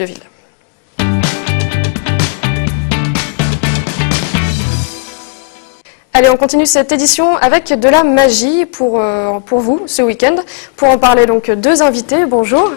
de ville. Allez, on continue cette édition avec de la magie pour vous ce week-end. Pour en parler, donc, deux invités. Bonjour.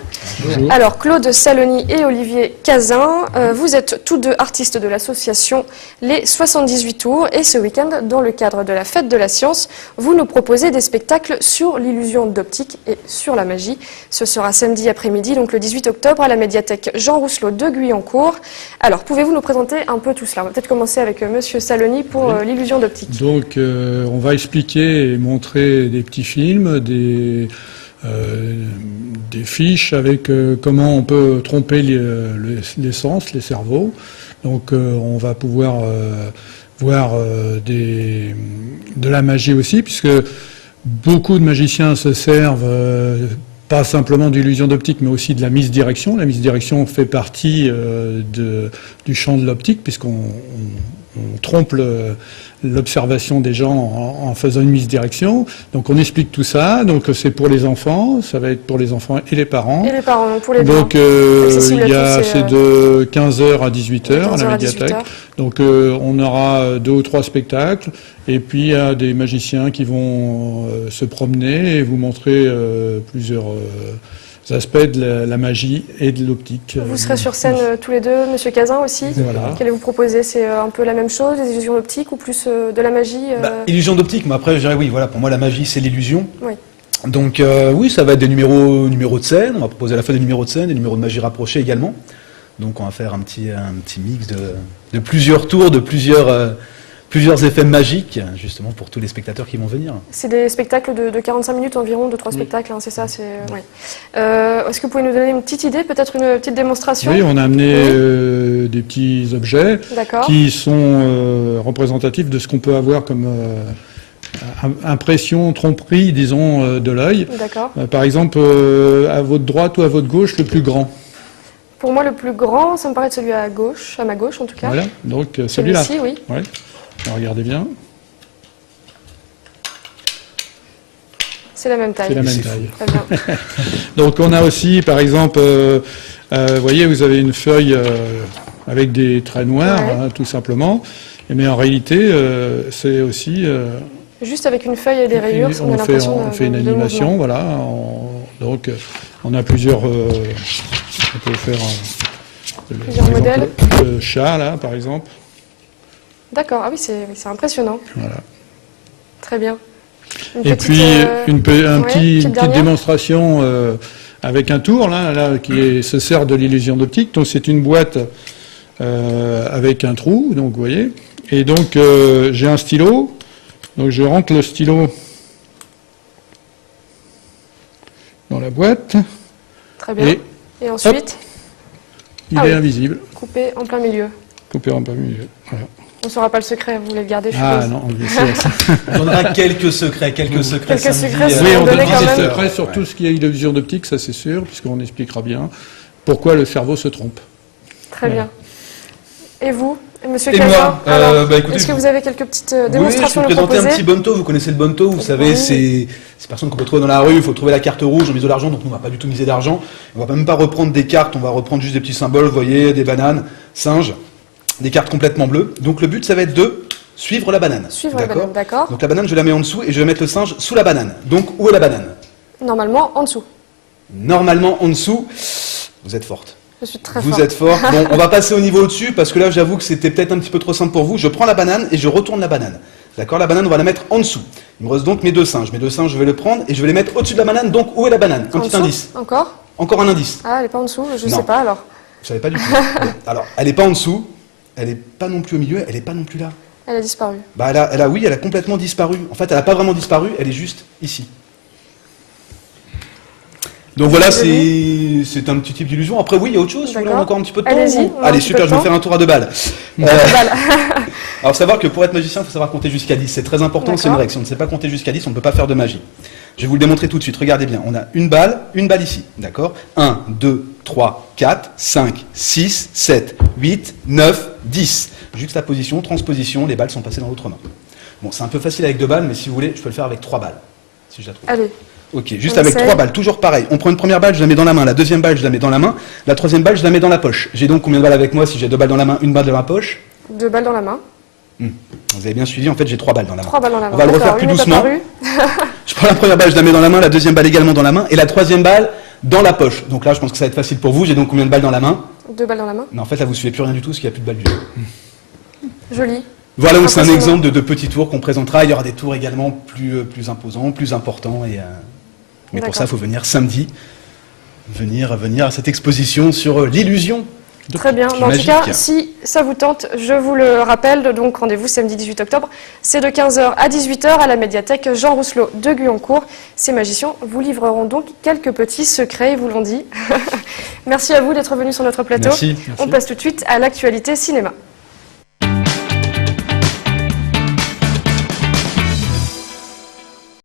Bonjour. Alors, Claude Saloni et Olivier Cazin, vous êtes tous deux artistes de l'association Les 78 Tours. Et ce week-end, dans le cadre de la Fête de la Science, vous nous proposez des spectacles sur l'illusion d'optique et sur la magie. Ce sera samedi après-midi, donc le 18 octobre, à la médiathèque Jean Rousselot de Guyancourt. Alors, pouvez-vous nous présenter un peu tout cela? On va peut-être commencer avec Monsieur Saloni pour l'illusion d'optique. Donc, on va expliquer et montrer des petits films, des fiches avec comment on peut tromper les sens, les cerveaux. Donc, on va pouvoir voir de la magie aussi, puisque beaucoup de magiciens se servent pas simplement d'illusion d'optique, mais aussi de la misdirection. La misdirection fait partie du champ de l'optique, puisqu'on trompe l'observation des gens en faisant une misdirection. Donc on explique tout ça. Donc c'est pour les enfants, ça va être pour les enfants et les parents. Et les parents, donc pour les deux. Donc c'est de 15h à 18h à la médiathèque. Donc on aura 2 ou 3 spectacles. Et puis il y a des magiciens qui vont se promener et vous montrer plusieurs aspects de la magie et de l'optique. Vous serez sur scène tous les deux, Monsieur Cazin aussi. Voilà. Qu'allez-vous proposer? C'est un peu la même chose, les illusions d'optique ou plus de la magie Illusion d'optique, mais après je dirais oui, voilà, pour moi la magie c'est l'illusion. Oui. Donc oui, ça va être des numéros de scène, on va proposer à la fois des numéros de scène, des numéros de magie rapprochés également. Donc on va faire un petit mix de plusieurs tours, de plusieurs effets magiques, justement, pour tous les spectateurs qui vont venir. C'est des spectacles de 45 minutes environ, 2-3 spectacles, hein, c'est ça. Ouais. Est-ce que vous pouvez nous donner une petite idée, peut-être une petite démonstration? Oui, on a amené des petits objets qui sont représentatifs de ce qu'on peut avoir comme impression, tromperie, disons, de l'œil. Par exemple, à votre droite ou à votre gauche, le plus grand. Pour moi, le plus grand, ça me paraît être celui à gauche, à ma gauche en tout cas. Voilà, donc celui-là. Celui-ci, oui. Ouais. Alors, regardez bien. C'est la même taille. C'est la même taille. Très bien. Donc on a aussi, par exemple, vous voyez, vous avez une feuille avec des traits noirs, hein, tout simplement. Mais en réalité, c'est aussi... juste avec une feuille et des rayures, on fait une animation, voilà. Donc on a plusieurs... on peut faire plusieurs modèles. Le chat, là, par exemple. D'accord, ah oui, c'est impressionnant. Voilà. Très bien. Et puis, une petite démonstration avec un tour, là qui se sert de l'illusion d'optique. Donc, c'est une boîte avec un trou, donc vous voyez. Et donc, j'ai un stylo. Donc, je rentre le stylo dans la boîte. Très bien. Et ensuite, hop, il est invisible. Coupé en plein milieu. Coupé en plein milieu, voilà. On ne saura pas le secret, vous voulez le garder, je suppose. Ah non, on donnera quelques secrets. Quelques secrets, oui, on donnera des secrets sur tout ce qui est illusion d'optique, ça c'est sûr, puisqu'on expliquera bien pourquoi le cerveau se trompe. Très bien. Et vous, Monsieur Cazin, est-ce que vous avez quelques petites démonstrations à nous proposer? Je vais vous présenter un petit bonto. Vous connaissez le bonto, vous savez, c'est ces personnes qu'on peut trouver dans la rue. Il faut trouver la carte rouge en mise de l'argent, donc nous, on ne va pas du tout miser d'argent. On ne va même pas reprendre des cartes, on va reprendre juste des petits symboles, vous voyez, des bananes, singes. Des cartes complètement bleues. Donc le but, ça va être de suivre la banane. Suivre la banane, d'accord. Donc la banane, je la mets en dessous et je vais mettre le singe sous la banane. Donc où est la banane? Normalement, en dessous. Normalement, en dessous. Vous êtes forte. Je suis très forte. Vous êtes forte. Bon, on va passer au niveau au-dessus parce que là, j'avoue que c'était peut-être un petit peu trop simple pour vous. Je prends la banane et je retourne la banane. D'accord? La banane, on va la mettre en dessous. Il me reste donc mes deux singes. Mes deux singes, je vais les prendre et je vais les mettre au-dessus de la banane. Donc où est la banane? Un petit indice. Encore? Encore un indice. Ah, elle n'est pas en dessous? Je ne sais pas alors. Vous ne savez pas du tout. Bon, alors, elle n'est pas en dessous. Elle n'est pas non plus au milieu, elle n'est pas non plus là. Elle a disparu. Bah elle a complètement disparu. En fait, elle n'a pas vraiment disparu, elle est juste ici. Donc voilà, c'est un petit type d'illusion. Après, oui, il y a autre chose. Vous voulez encore un petit peu de temps? Allez, super, je vais faire un tour à 2 balles. Alors, savoir que pour être magicien, il faut savoir compter jusqu'à 10. C'est très important, c'est une règle. Si on ne sait pas compter jusqu'à 10, on ne peut pas faire de magie. Je vais vous le démontrer tout de suite. Regardez bien. On a une balle ici. D'accord? 1, 2, 3, 4, 5, 6, 7, 8, 9, 10. Juxtaposition, transposition, les balles sont passées dans l'autre main. Bon, c'est un peu facile avec 2 balles, mais si vous voulez, je peux le faire avec 3 balles. Si je la trouve. Allez. Ok, juste On avec essaye. 3 balles, toujours pareil. On prend une première balle, je la mets dans la main. La deuxième balle, je la mets dans la main. La troisième balle, je la mets dans la poche. J'ai donc combien de balles avec moi si j'ai 2 balles dans la main, une balle dans la poche? 2 balles dans la main. Vous avez bien suivi, en fait j'ai 3 balles dans la main. 3 balles dans la main. On va le refaire D'accord, plus une est doucement. apparue. Je prends la première balle, je la mets dans la main, la deuxième balle également dans la main, et la troisième balle dans la poche. Donc là, je pense que ça va être facile pour vous. J'ai donc combien de balles dans la main? 2 balles dans la main. Mais en fait, là, vous suivez plus rien du tout, parce qu'il n'y a plus de balles du tout. Joli. Voilà, donc c'est un Impressionnant. exemple de petits tours qu'on présentera. Il y aura des tours également plus imposants, plus importants. Mais pour D'accord. ça, il faut venir samedi, venir à cette exposition sur l'illusion. Très bien. Qui Mais en tout magique. cas, si ça vous tente, je vous le rappelle, donc rendez-vous samedi 18 octobre. C'est de 15h à 18h à la médiathèque Jean Rousselot de Guyancourt. Ces magiciens vous livreront donc quelques petits secrets, ils vous l'ont dit. Merci à vous d'être venus sur notre plateau. Merci. On passe tout de suite à l'actualité cinéma.